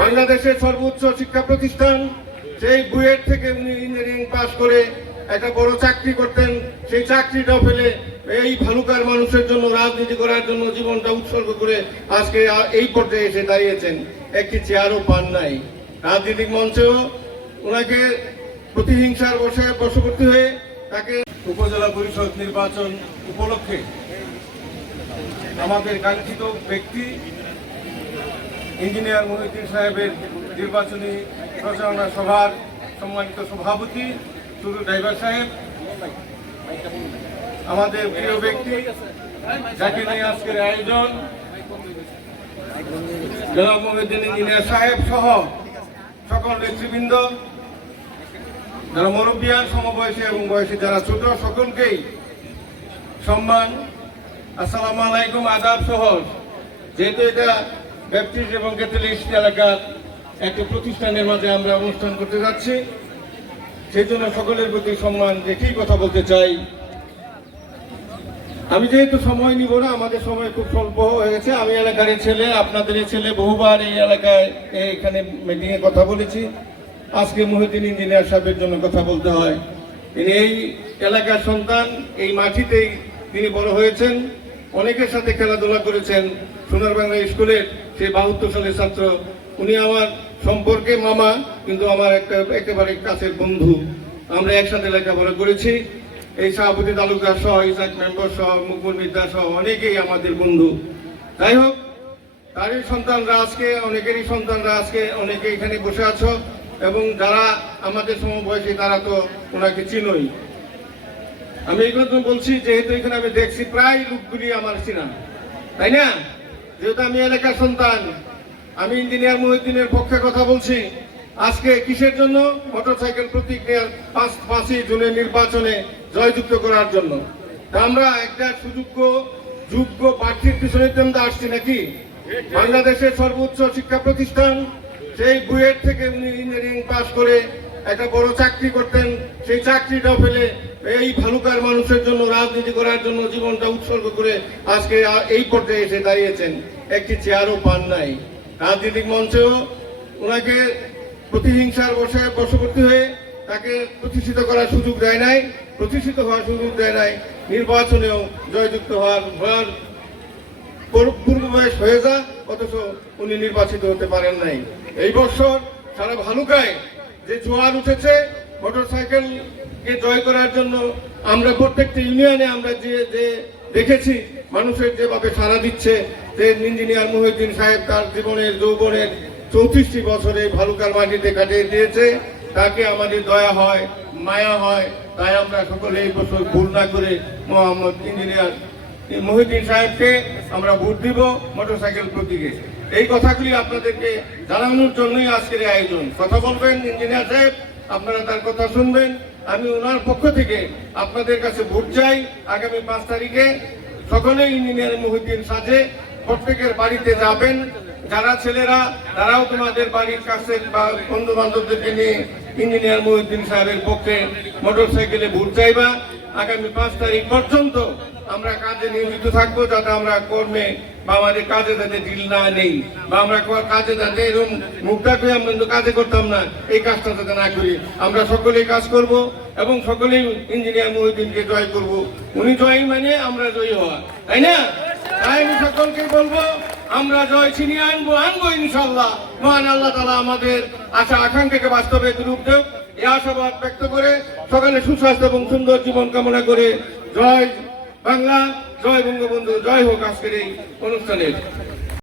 বাংলাদেশের সর্বোচ্চ শিক্ষা প্রতিষ্ঠান, সেই বুয়েট থেকে উনি ইঞ্জিনিয়ারিং পাস করে একটা বড় চাকরি করতেন। সেই চাকরিটাও ফেলে এই ভালুকার মানুষের জন্য রাজনীতি করার জন্য জীবনটা উৎসর্গ করে আজকে এই পর্যায়ে এসে দাঁড়িয়েছেন। একটি চেয়ারও পান নাই। রাজনৈতিক মঞ্চেও ওনাকে প্রতিহিংসার বশবর্তী হয়ে তাকে উপজেলা পরিষদ নির্বাচন উপলক্ষে আমাদের কাঙ্ক্ষিত ব্যক্তি ইঞ্জিনিয়ার মহিউদ্দিন সাহেবের নির্বাচনী প্রচারণা সভার সম্মানিত সভাপতি টুটু ড্রাইভার সাহেব, আমাদের প্রিয় ব্যক্তি যাকে নিয়ে আজকের আয়োজন জনাব মহিউদ্দিন ইঞ্জিনিয়ার সাহেব সহ সকল নেতৃবৃন্দ, যারা মুরব্বিয়ান, সমবয়সী এবং বয়সী যারা ছোট, সকলকেই সম্মান, আসসালামু আলাইকুম, আদাব সহ। যেহেতু এটা ব্যাপটিস্ট এবং ক্যাথলিক এলাকার একটি প্রতিষ্ঠানের মাঝে আমরা অনুষ্ঠান করতে যাচ্ছি, সেই জন্য সকলের প্রতি সম্মান রেখেই কথা বলতে চাই। আমি যেহেতু সময় নিব না, আমাদের সময় খুব স্বল্প হয়ে গেছে। আমি এলাকার ছেলে, আপনাদের ছেলে, বহুবার এই এলাকায় এখানে মিটিংয়ে কথা বলেছি। আজকে মহিউদ্দিন ইঞ্জিনিয়ার সাহেবের জন্য কথা বলতে হয়। তিনি এই এলাকার সন্তান, এই মাটিতেই তিনি বড় হয়েছেন, অনেকের সাথে খেলাধুলা করেছেন। সোনার বাংলা স্কুলের সেই 72 সালের ছাত্র। উনি আমার সম্পর্কে মামা, কিন্তু আমার একেবারে কাছের বন্ধু। আমরা একসাথে লেখাপড়া করেছি। এই সভাপতি তালুকদার সহ, ইসাক মেম্বার সহ, মুকুল মিদ্যা সহ অনেকেই আমাদের বন্ধু। যাই হোক, তারই সন্তানরা আজকে, অনেকেরই সন্তানরা আজকে অনেকে এখানে বসে আছো, এবং যারা আমাদের সমবয়সী তারা তো ওনাকে চিনোই। আমি এই কথা বলছি যেহেতু এখানে আমি দেখছি প্রায় লোকগুলি আমার চিনা, তাই না? যেহেতু আমি এলাকার সন্তান, আমি ইঞ্জিনিয়ার মহিউদ্দিনের পক্ষে কথা বলছি। আজকে কিসের জন্য? মোটরসাইকেল প্রতীক নেওয়ার 5ই জুনের নির্বাচনে জয়যুক্ত করার জন্য। তা আমরা একটা যোগ্য প্রার্থীর পিছনে আমরা আসছি নাকি? বাংলাদেশের সর্বোচ্চ শিক্ষা প্রতিষ্ঠান, সেই বুয়েট থেকে উনি ইঞ্জিনিয়ারিং পাস করে একটা বড় চাকরি করতেন। সেই চাকরিটাও ফেলে এই ভালুকার মানুষের জন্য রাজনীতি করার জন্য জীবনটা উৎসর্গ করে আজকে এই পর্যায়ে এসে দাঁড়িয়েছেন। একটি চেয়ারও পান নাই। রাজনৈতিক মঞ্চেও ওনাকে প্রতিহিংসার বশবর্তী হয়ে তাকে প্রতিষ্ঠিত করার সুযোগ দেয় নাই, প্রতিষ্ঠিত হওয়ার সুযোগ দেয় নাই। নির্বাচনেও জয়যুক্ত হওয়ার পূর্ব বয়স হয়ে যা, অথচ উনি নির্বাচিত হতে পারেন নাই। এই বছর সারা ভালুকায় যে জোয়ার উঠেছে মোটরসাইকেলকে জয় করার জন্য, আমরা প্রত্যেকটি ইউনিয়নে আমরা যে দেখেছি মানুষের যেভাবে সাড়া দিচ্ছে, যে ইঞ্জিনিয়ার মহিউদ্দিন সাহেব তার জীবনের যৌবনের 34টি বছরে ভালুকার মাটিতে কাটিয়ে দিয়েছে। তাকে আমাদের দয়া হয়, মায়া হয়। তাই আমরা সকলে এই বছর ভুল না করে মোহাম্মদ ইঞ্জিনিয়ার মহিউদ্দিন সাহেবকে আমরা ভোট দিব মোটরসাইকেল প্রতীকে। এই কথাগুলি আপনাদেরকে জানানোর জন্যই আজকের আয়োজন। কথা বলবেন ইঞ্জিনিয়ার সাহেব, আপনারা তার কথা শুনবেন। আমি ওনার পক্ষ থেকে আপনাদের কাছে ভোট চাই। আগামী 5 তারিখে সকলেই ইঞ্জিনিয়ার মহিউদ্দিন সাজে প্রত্যেকের বাড়িতে যাবেন। যারা ছেলেরা, তারাও তোমাদের বাড়ির কাছে বা বন্ধু বান্ধবদেরকে নিয়ে ইঞ্জিনিয়ার মহিউদ্দিন সাহেবের পক্ষে মোটরসাইকেলে ভোট চাইবা। আগামী 5 তারিখ পর্যন্ত আমরা কাজে নিয়োজিত থাকবো, যাতে আমরা কর্মে বা আমাদের কাজে যাতে ঢিল না নেই, বা আমরা কাজে যাতে এরকম মুখটা করে আমরা কিন্তু কাজে করতাম না, এই কাজটা যাতে না করি। আমরা সকলেই কাজ করব এবং সকলেই ইঞ্জিনিয়ার মহিউদ্দিনকে জয় করব। উনি জয় মানে আমরা জয়ী হওয়া, তাই না? তাই আমি সকলকে বলবো, আমরা জয় ছিনিয়ে আনবো ইনশাল্লাহ। মহান আল্লাহ তাআলা আমাদের আশা আকাঙ্ক্ষাকে বাস্তবে রূপ দেব, এই আশাবাদ ব্যক্ত করে সকলে সুস্বাস্থ্য এবং সুন্দর জীবন কামনা করে জয় বাংলা, জয় বঙ্গবন্ধু, জয় হোক আজকের এই অনুষ্ঠানের।